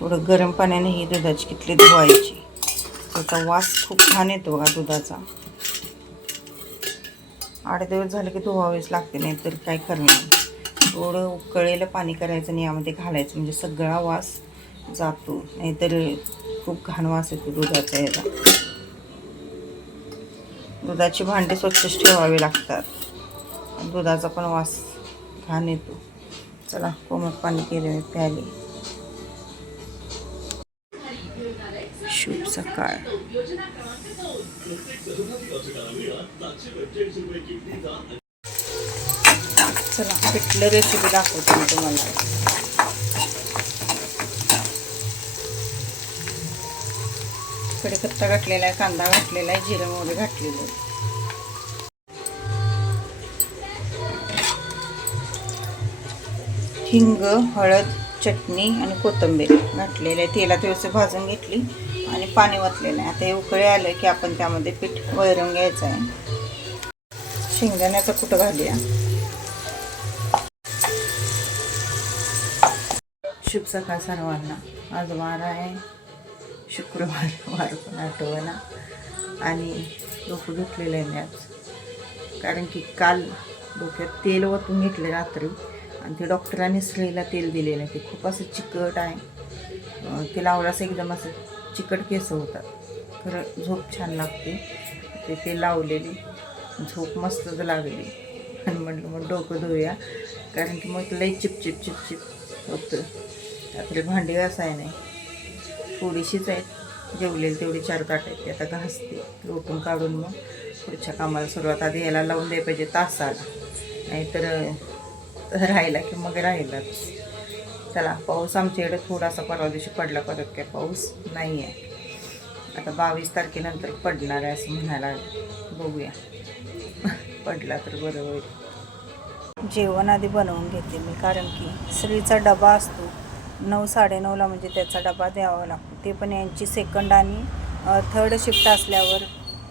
थोडं गरम पाण्याने ही दुधाची किटली धुवायची. त्याचा वास खूप छान येतो बघा दुधाचा. 8 दिवस झाले की धुवावेच लागते, नाही तर काय करणार. थोडं उकळलेलं पाणी करायचं आणि यामध्ये घालायचं म्हणजे सगळा वास जातो, नाहीतर खूप घाण वास येतो दुधाचा. याचा दुधाची भांडी स्वच्छच ठेवावी लागतात, दुधाचा पण वास घाण येतो. चला कोमट पाणी केले मी प्यायले. शुभ सकाळ. चला पिठलं रेसिपी दाखवते मी तुम्हाला. कढीपत्ता घातलेला आहे, कांदा घातलेला आहे, जिरे मोहरी घातलेलं आहे. हिंग, हळद, चटणी आणि कोथिंबीर घातलेले आहे. तेलात व्यवस्थित भाजून घेतली आणि पाणी ओतलेलं आहे. आता हे उकळे आलं की आपण त्यामध्ये पीठ वळवून घ्यायचं आहे. शेंगदाण्याचा कूट घालूया. शुभ सकाळ सर्वांना. आज वार आहे शुक्रवार, वार पण आठवणा. आणि डोकं धुतलेलं आहे मी आज, कारण की काल डोक्यात तेल ओतून घेतले रात्री आणि ते डॉक्टरांनी स्त्रीला तेल दिलेलं आहे. ते खूप असं चिकट आहे, ते लावल्यास एकदम असं चिकट केस होतात. खरं झोप छान लागते. ते लावलेली झोप मस्तच लागली आणि म्हटलं मग डोकं धुऊया, कारण की मग लई चिपचिप चिपचिप होतं. रात्री भांडी घासाय नाही, थोडीशीच आहेत, जेवलेली तेवढी 4 ताट आहेत, ते आता घासते. लोटून काढून मग पुढच्या कामाला सुरुवात. आधी याला लावून द्यायला पाहिजे तासाला, नाहीतर राहिला की मग राहिलाच. चला पाऊस आमच्याकडे थोडासा परवा दिवशी पडला, परत काय पाऊस नाही आहे. आता 22 तारखेनंतर पडणार आहे असं म्हणायला. बघूया पडला तर बरं होईल. जेवण आधी बनवून घेते मी, कारण की श्रीचा डबा असतो 9-9:30ला, म्हणजे त्याचा डबा द्यावा लागतो. ते पण यांची सेकंड आणि थर्ड शिफ्ट असल्यावर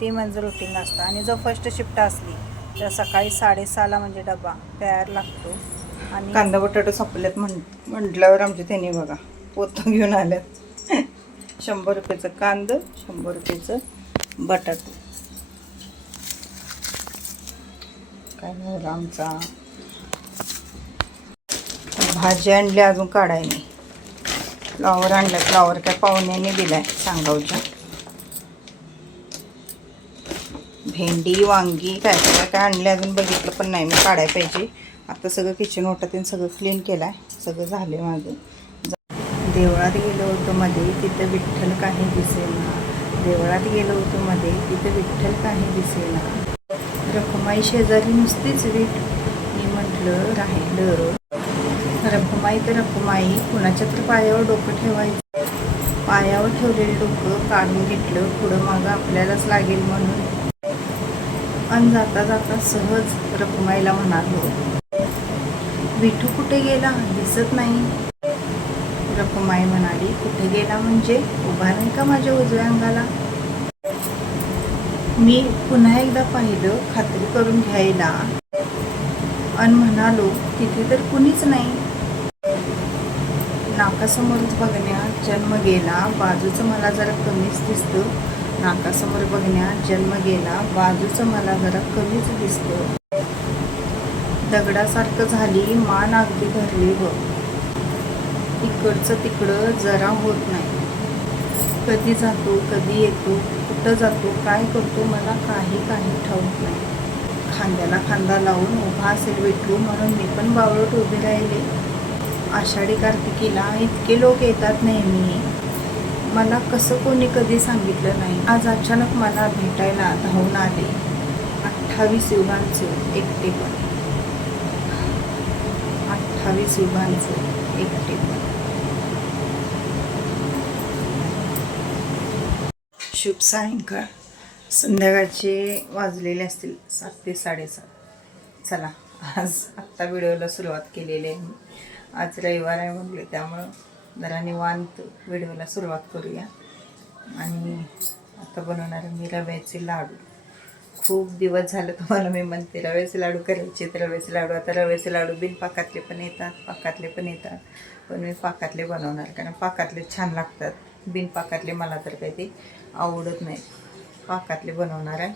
ते म्हणजे रुटीन असतं. आणि जर फर्स्ट शिफ्ट असली तर सकाळी 6:30ला म्हणजे डबा तयार लागतो. आणि कांदा बटाटे संपल्यात म्हटल्यावर आमच्या त्यांनी बघा पोतं घेऊन आल्यात. 100 रुपयाचं कांदा, 100 रुपयाचं बटाटो. काय झालं आमचा. भाजी आणली अजून काढाय नाही. फ्लॉवर आणलं, फ्लॉवर काय पाहुण्याने दिलाय सांगावच्या. भेंडी, वांगी काय काय काय आणले अजून बघितलं पण नाही मी, काढायला पाहिजे. आता सगळं किचन ओटातून सगळं क्लीन केलं आहे, सगळं झालं माझं. देवळात गेलो होतो मध्ये, तिथं विठ्ठल काही दिसेना. देवळात गेलो होतो मध्ये, तिथं विठ्ठल काही दिसेना. रखुमाई शेजारी नुसतीच वीट. मी म्हटलं राहिलं. रखुमाई तर रखुमाई, कुणाच्या तर पायावर डोकं ठेवायचं. पायावर ठेवलेलं डोकं काढून घेतलं, पुढं मागं आपल्यालाच लागेल म्हणून. आणि जाता जाता सहज रखुमाईला म्हणालो, विठू कुठे गेला, दिसत नाही. रखुमाई म्हणाली, कुठे गेला म्हणजे उभा नाही का माझ्या उजव्या अंगाला. मी पुन्हा एकदा पाहिलं खात्री करून घ्यायला आणि म्हणालो, तिथे तर कुणीच नाही. नाकासमोरच बघण्यात जन्म गेला, बाजूचं मला जरा कमीच दिसतं. नाकासमोर बघण्यात जन्म गेला, बाजूचं मला जरा कमीच दिसतं. दगडासारखं झाली मान, अगदी धरली बघ. इकडचं तिकडं जरा होत नाही. कधी जातो, कधी येतो, कुठं जातो, काय करतो, मला काही ठाऊक नाही. खांद्याला खांदा लावून उभा असेल विठू म्हणून मी पण बावळट उभे राहिले. आषाढी कार्तिकीला इतके लोक येतात नेहमी, मला कसं कोणी कधी सांगितलं नाही. आज अचानक मला भेटायला धावून आले. 28 युगांचं एकटेपण, 28 युगांचं एकटेपण. शुभ सायंकाळ. संध्याकाळचे वाजलेले असतील 7 ते 7:30. चला आज आत्ता व्हिडिओला सुरुवात केलेली आहे मी. आज रविवार आहे म्हटलं, त्यामुळं जरा निवांत व्हिडिओला सुरुवात करूया. आणि आता बनवणार मी रव्याचे लाडू. खूप दिवस झाले तुम्हाला मी म्हणते रव्याचे लाडू करायचे, तर रव्याचे लाडू आता रव्याचे लाडू बिन पाकातले पण येतात, पाकातले पण येतात. पण मी पाकातले बनवणार, कारण पाकातले छान लागतात. बिन पाकातले मला तर काही ते आवडत नाही. पाकातले बनवणार आहे.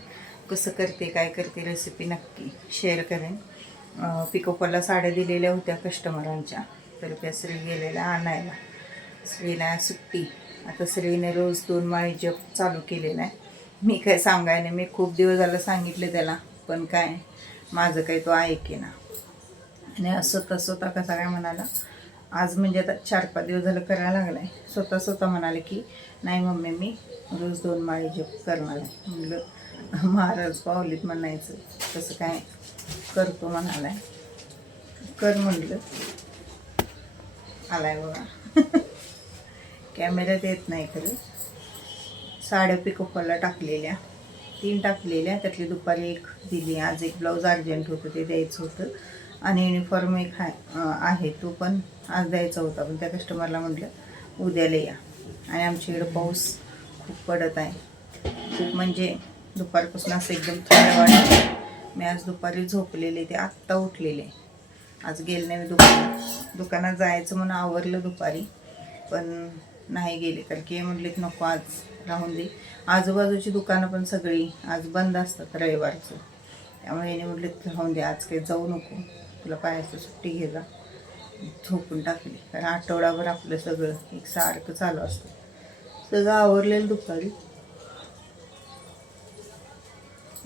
कसं करते काय करते रेसिपी नक्की शेअर करेन. पिकोफॉलला साड्या दिलेल्या होत्या कस्टमरांच्या, तर त्या श्री गेलेल्या आणायला. श्रीला सुट्टी. आता श्रीने रोज 2 माळी जप चालू केलेला आहे. मी काय सांगाय नाही, मी खूप दिवस झालं सांगितलं त्याला, पण काय माझं काही तो ऐके ना. आणि स्वतः कसा काय म्हणाला, आज म्हणजे आता 4-5 दिवस झालं करायला लागला आहे. स्वतः म्हणाले की नाही मम्मी मी रोज 2 माळी जप करणार आहे. म्हटलं महाराज पावलीत म्हणायचं, तसं काय करतो म्हणाला आहे. कर म्हटलं. आलाय बघा. कॅमेऱ्यात येत नाही खरं. साड्या पिकोफॉलला टाकलेल्या 3 टाकलेल्या, त्यातली दुपारी 1 दिली. आज एक ब्लाऊज अर्जंट होतं ते द्यायचं होतं, आणि युनिफॉर्म एक आहे तो पण आज द्यायचा होता. पण त्या कस्टमरला म्हटलं उद्याला या. आणि आमच्या इकडं पाऊस खूप पडत आहे. खूप म्हणजे दुपारपासून असं एकदम थंड वाटतं. मी आज दुपारी झोपलेले, ते आत्ता उठलेले. आज गेले नाही मी दुकानात जायचं म्हणून आवरलं दुपारी, पण नाही गेले. कारण की म्हटलेत नको आज राहून दे. आजूबाजूची दुकानं पण सगळी आज बंद असतात रविवारचं. त्यामुळे याने म्हटलेत राहून दे, आज काही जाऊ नको, तुला पायाचं सुट्टी घे जा. झोपून टाकली, कारण आठवडाभर आपलं सगळं एक सारखं चालू असतं. सगळं आवरलेलं दुपारी.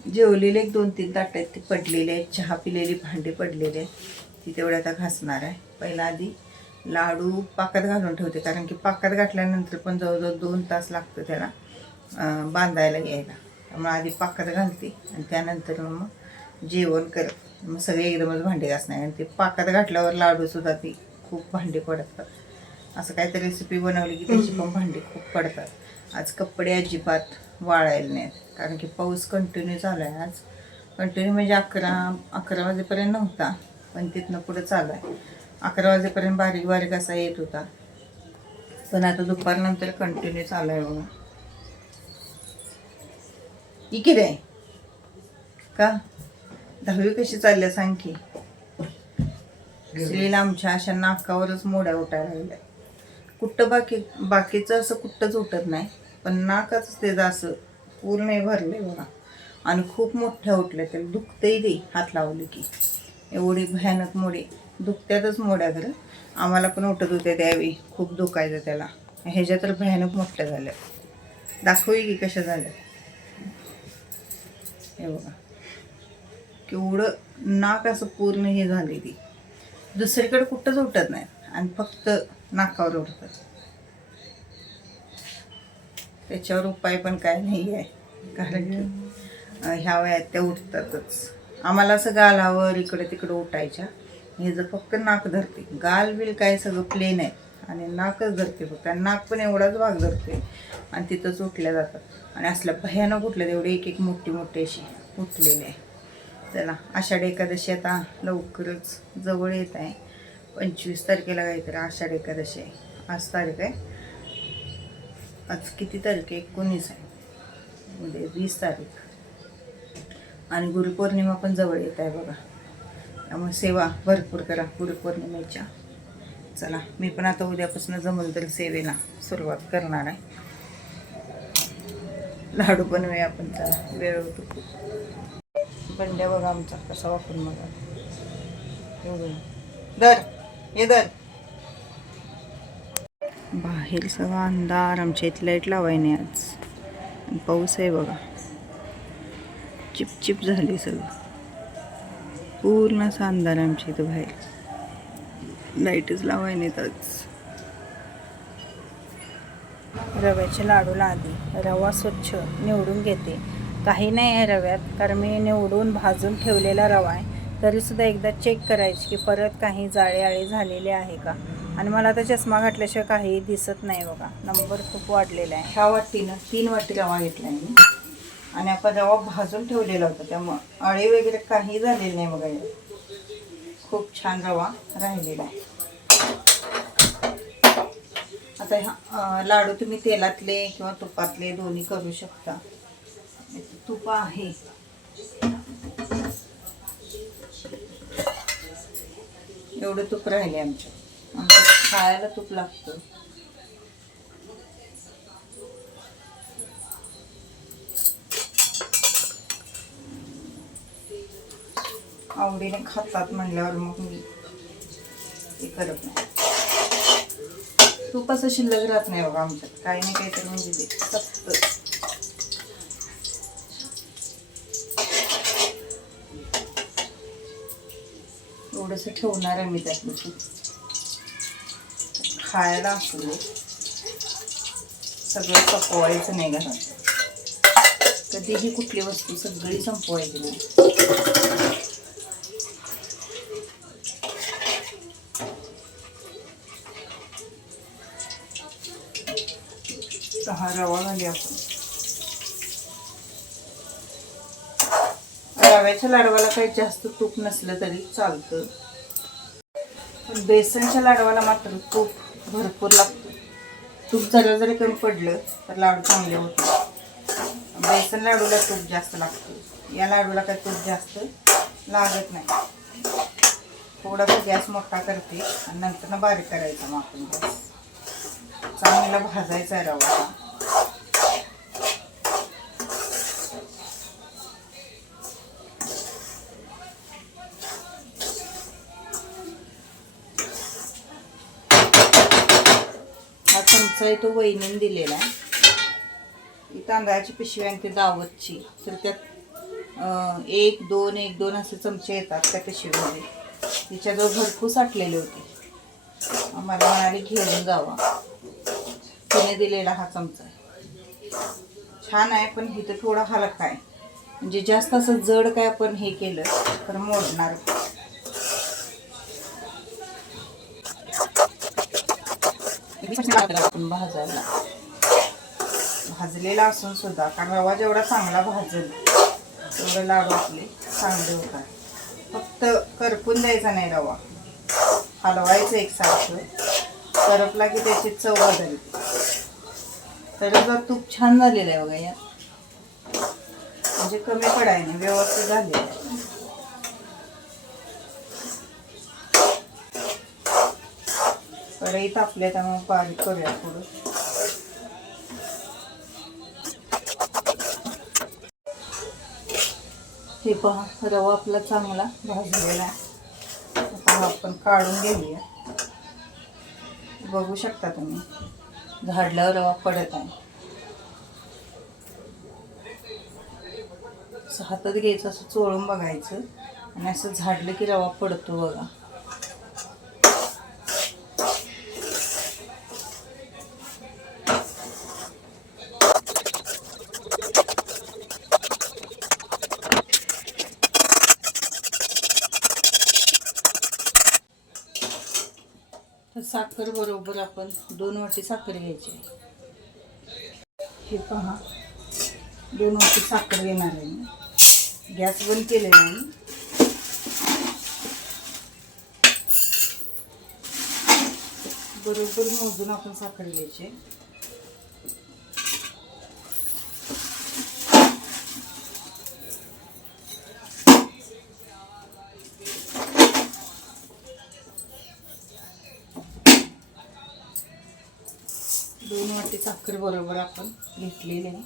जेवलेले 1-2-3 ताट आहेत ते पडलेले आहेत. चहा पिलेली भांडी पडलेले आहेत, ती तेवढं आता घासणार आहे. पहिला आधी लाडू पाकात घालून ठेवते, कारण की पाकात घातल्यानंतर पण जवळजवळ 2 तास लागतं त्याला बांधायला यायला. त्यामुळे आधी पाकात घालते आणि त्यानंतर मग जेवण करत मग सगळे एकदमच भांडे घासणार. आणि ते पाकात घातल्यावर लाडूसुद्धा ती खूप भांडी पडतात. असं काहीतरी रेसिपी बनवली की त्याची पण भांडी खूप पडतात. आज कपडे अजिबात वाळायला नाहीत, कारण की पाऊस कंटिन्यू चालू आहे. आज कंटिन्यू म्हणजे 11 वाजेपर्यंत नव्हता, पण तिथनं पुढं चालू आहे. 11 वाजेपर्यंत बारीक बारीक असा येत होता, पण आता दुपारनंतर कंटिन्यू चालू आहे बघा. इकडे आहे का 10वी कशी चालल्या सांग की. श्रीला आमच्या अशा नाकावरच मोड्या उठायला लागल्या. कुठं बाकीचं असं कुठंच उठत नाही, पण नाकच त्याचं असं पूर्ण भरले बघा. आणि खूप मोठ्या उठल्या, त्याला दुखतंही ते हात लावले की. एवढी भयानक मोडी दुखत्यातच मोड्या. खरं आम्हाला पण उठत होते त्यावेळी, खूप दुखायचं त्याला. ह्याच्या तर भयानक मोठ्या झाल्या. दाखवू की कशा झाल्या. हे बघा केवढं नाक असं पूर्ण हे झाले. ती दुसरीकडे कुठंच उठत नाही आणि फक्त नाकावर उठतात. त्याच्यावर उपाय पण काय नाही आहे, कारण ह्या वयात त्या उठतातच. आम्हाला असं गालावर इकडे तिकडे उठायच्या. हे जर फक्त नाक धरते, गाल बिल काय सगळं प्लेन आहे आणि नाकच धरते फक्त. आणि नाक पण एवढाच भाग धरते आणि तिथंच उठल्या जातात. आणि असल्या भयानक उठल्या तेवढे एक मोठी अशी उठलेले आहे. चला आषाढ एकादशी आता लवकरच जवळ येत आहे. 25 तारखेला काहीतरी आषाढ एकादशी आहे. आज तारीख आहे, आज किती तारीख आहे? 19 आहे. म्हणजे 20 तारीख. आणि गुरुपौर्णिमा पण जवळ येत आहे बघा. त्यामुळे सेवा भरपूर करा गुरुपौर्णिमेच्या. चला मी पण आता उद्यापासून जमलं तर सेवेला सुरुवात करणार आहे. लाडू बनवूया आपण, चला वेळ होतो खूप. बंड्या बघा आमचा कसा वापरून बघा. एवढं दर हे दर. बाहेर सगळा अंधार, आमच्या इथं लाईट लावाय नाही आज. पाऊस आहे बघा, चिपचिप झाली सगळं. पूर्ण असा अंधार आमच्या इथं बाहेर. लाईटच लावाय नाहीत आज. रव्याचे लाडूला आधी रवा स्वच्छ निवडून घेते. काही नाही आहे रव्यात, कारण मी निवडून भाजून ठेवलेला रवा आहे. तरीसुद्धा एकदा चेक करायची की परत काही जाळे आळे झालेले आहे का. आणि मला आता चष्मा घातल्याशिवाय काही दिसत नाही बघा. नंबर खूप वाढलेला आहे. ह्या वाटीनं 3 वाटी रवा घेतला मी. आणि आपण रवा भाजून ठेवलेला होता, त्यामुळं आळे वगैरे काही झालेले नाही बघा. खूप छान रवा राहिलेला आहे. आता ह्या लाडू तुम्ही तेलातले किंवा तुपातले दोन्ही करू शकता. तूप आहे एवढं तूप राहिले आमच्या खायला तूप लागतं. आवडीने खातात म्हणल्यावर मग मी हे करत नाही. तूप असं शिल्लक राहत नाही बघा आमच्यात. काही नाही काहीतरी म्हणजे ते सत्त. थोडंसं ठेवणार आहे मी त्यातलं तूप. खायला असू दे, सगळं संपवायचं नाही घरात. कधीही कुठली वस्तू सगळी संपवायची नाही. हा रवा घाली आपण. रव्याच्या लाडवाला काही जास्त तूप नसलं तरी चालतं, पण बेसनच्या लाडवाला मात्र तूप भरपूर लागतं. तूप जरा जरी कमी पडलं तर लाडू चांगले होते. बेसन लाडूला तूप जास्त लागतं. या लाडूला काही तूप जास्त लागत नाही. थोडासा गॅस मोठा करते आणि नंतर बारीक करायचा. मग आपण गॅस चांगला भाजायचा रवा. हा चमचा आहे तो वहिनीने दिलेला आहे. ही तांदळाची पिशवी आणि ती दावतची, तर त्यात 1 2 असे चमचे येतात त्या पिशवीमध्ये. तिच्याजवळ भरपूर साठलेले होते. मला म्हणाली घेऊन जावा. तिने दिलेला हा चमचा छान आहे, पण इथं थोडा हलका आहे. म्हणजे जास्त असं जड काय आपण हे केलं तर मोडणार. आपण भाजायला भाजलेला असून सुद्धा, कारण रवा जेवढा चांगला भाजल तेवढं लाडू आपले चांगले होतात. फक्त करपून द्यायचा नाही रवा, हलवायचं एकसारखं. करपला की त्याची चव बदलते. तर जर तूप छान झालेलं आहे बघा यात, म्हणजे कमी पडाय नाही, व्यवस्थित झालेलं आहे. कढई तापल्या त्यामुळे बारीक करूया थोडं. हे पहा रवा आपला चांगला भाजलेला आहे. आता आपण काढून घेऊया. बघू शकता तुम्ही, झाडल्यावर रवा पडत आहे. असं हातात घ्यायचं, असं चोळून बघायचं आणि असं झाडलं की रवा पडतो बघा. साखर बरोबर आपण 2 वाटी साखर घ्यायची. हे पहा 2 वाटी साखर घेणार आहे मी. गॅस बंद केलेला आहे. बरोबर मोजून आपण साखर घ्यायची. दोन वाटी साखर बरोबर आपण घेतलेली आहे.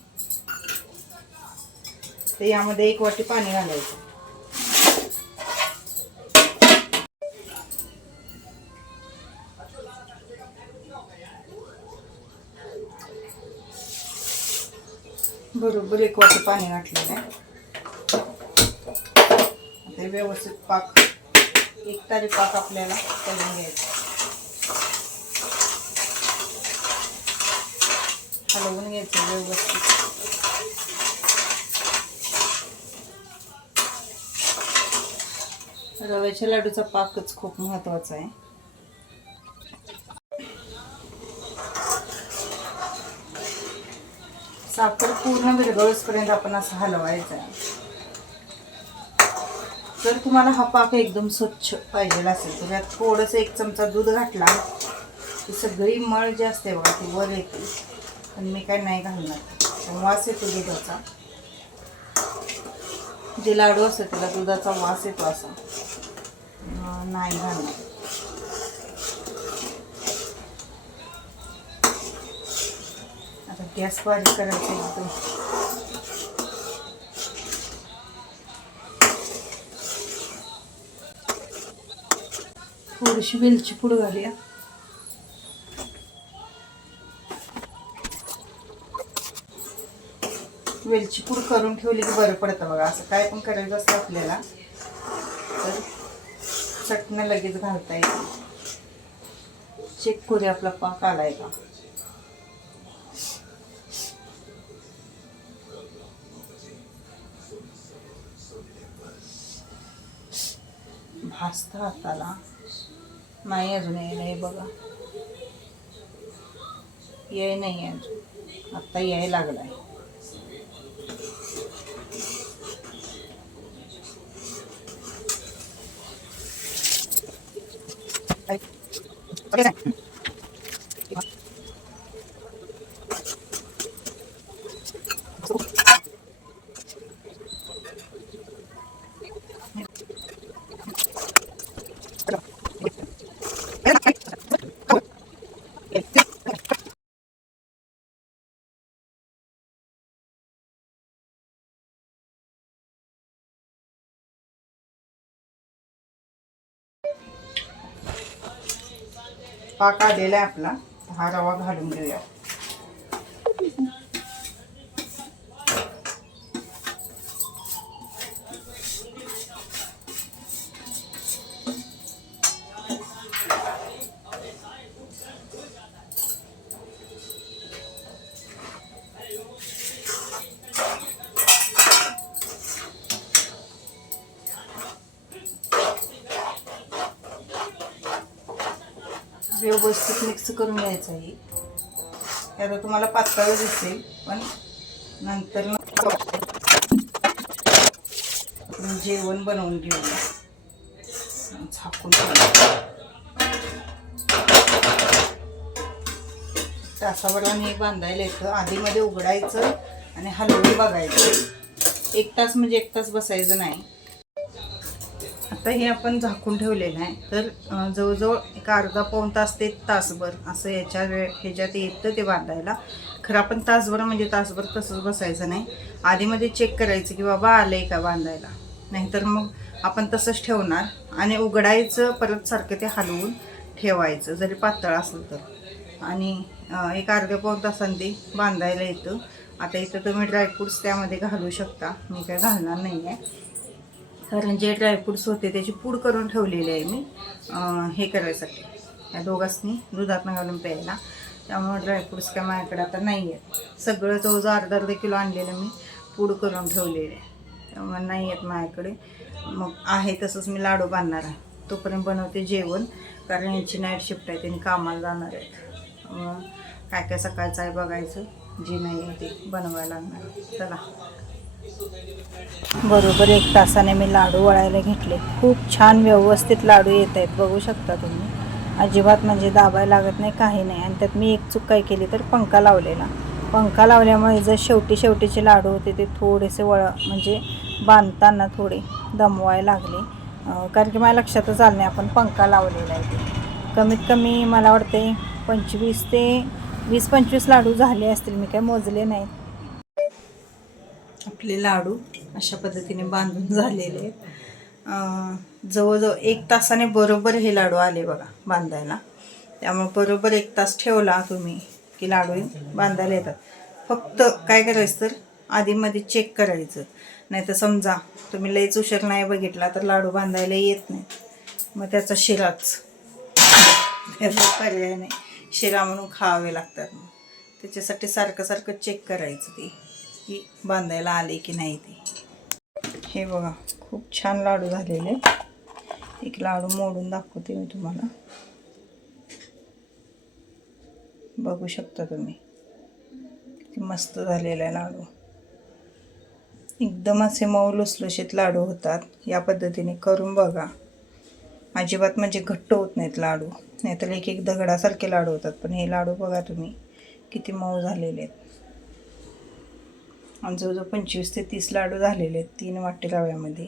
तर यामध्ये 1 वाटी पाणी घालायचं. बरोबर 1 वाटी पाणी घातलेलं आहे. आता व्यवस्थित पाक, एकतारी पाक आपल्याला करून घ्यायचा. हलवून घ्यायचं व्यवस्थित. रव्याच्या लाडूचा पाकच खूप महत्त्वाचा आहे. साखर पूर्ण विरघळेपर्यंत आपण असं हलवायचं आहे. जर तुम्हाला हा पाक एकदम स्वच्छ पाहिजे असेल तर यात थोडंसं 1 चमचा दूध घातला की सगळी मळ जी असते बघा ती वर येते. पण मी काय नाही घालणार, वास येतो दुधाचा. जे लाडू असतात त्याला दुधाचा वास येतो, असा नाही घालणार. आता गॅस बारीक करायचा एकदम. थोडीशी वेलची पूड घालूया. वेलची पूड करून ठेवली की बरं पडतं बघा. असं काय पण करायचं असतं आपल्याला तर चटणी लगेच घालता येते. चेक करूया आपला पाक आलाय का. भाजता हाताला नाही अजून यायला बघा. याय नाही अजून, आत्ता याय लागलाय. पाक आलेला आहे आपला. हा रवा घालून घेऊया. व्यवस्थित मिक्स करून घ्यायचं आहे. आता तुम्हाला पातळ दिसेल पण नंतर जेवण बनवून घेऊया. झाकून तासाभराने बांधायला येतं. आधीमध्ये उघडायचं आणि हलवून बघायचं. 1 तास म्हणजे 1 तास बसायचं नाही. आता हे आपण झाकून ठेवलेलं आहे तर जवळजवळ एक अर्धा पाऊण तास ते तासभर असं ह्याच्यात येतं ते बांधायला. खरं आपण तासभर म्हणजे तासभर तसंच बसायचं नाही. आधीमध्ये चेक करायचं की बाबा आलं आहे का बांधायला. नाहीतर मग आपण तसंच ठेवणार आणि उघडायचं परत सारखं ते हलवून ठेवायचं जरी पातळ असलं तर. आणि एक अर्ध्या पाऊण तासांनी ते बांधायला येतं. आता इथं तुम्ही ड्रायफ्रूट्स त्यामध्ये घालू शकता. मी काय घालणार नाही आहे कारण जे ड्रायफ्रूट्स होते त्याची पूड करून ठेवलेली आहे मी हे करायसाठी या दोघांनी दुधातनं घालून प्यायला. त्यामुळे ड्रायफ्रूट्स काय माझ्याकडे आता नाही आहेत. सगळं जवळजवळ अर्धा किलो आणलेलं मी पूड करून ठेवलेलं आहे. त्यामुळे नाही आहेत माझ्याकडे. मग आहे तसंच मी लाडू बांधणार आहे. तोपर्यंत बनवते जेवण कारण यांची नाईट शिफ्ट आहे. त्यांनी कामाला जाणार आहेत. काय काय सकाळचं आहे बघायचं. जे नाही आहे ते बनवायला लागणार. चला. बरोबर 1 तासाने मी लाडू वळायला घेतले. खूप छान व्यवस्थित लाडू येत आहेत बघू शकता तुम्ही. अजिबात म्हणजे दाबायला लागत नाही काही नाही. आणि त्यात मी एक चूक काय केली तर पंखा लावलेला. पंखा लावल्यामुळे जर शेवटीचे लाडू होते ते थोडेसे म्हणजे बांधताना थोडे दमवायला लागले. कारण की माझ्या लक्षातच आलं नाही आपण पंखा लावलेला आहे ते. कमीत कमी मला वाटते 25 ते 20-25 लाडू झाले असतील. मी काय मोजले नाहीत. आपले लाडू अशा पद्धतीने बांधून झालेले आहेत. जवळजवळ 1 तासाने बरोबर हे लाडू आले बघा बांधायला. त्यामुळे बरोबर 1 तास ठेवला तुम्ही की लाडू बांधायला येतात. फक्त काय करायचं तर आधीमध्ये चेक करायचं. नाही तर समजा तुम्ही लईच उशीर नाही बघितला तर लाडू बांधायला येत नाही. मग त्याचा शिराच त्याचा पर्याय नाही. शिरा म्हणून खावे लागतात. मग त्याच्यासाठी सारखं चेक करायचं ते की बांधायला आले की नाही ते. हे बघा खूप छान लाडू झालेले. एक लाडू मोडून दाखवते मी तुम्हाला. बघू शकता तुम्ही किती मस्त झालेला आहे लाडू. एकदम असे मऊ लुसलुशीत लाडू होतात. या पद्धतीने करून बघा. अजिबात म्हणजे घट्ट होत नाहीत लाडू. नाहीतर एक दगडासारखे लाडू होतात. पण हे लाडू बघा तुम्ही किती मऊ झालेले आहेत. आणि जवळजवळ 25 ते 30 लाडू झालेले आहेत 3 वाटी रव्यामध्ये.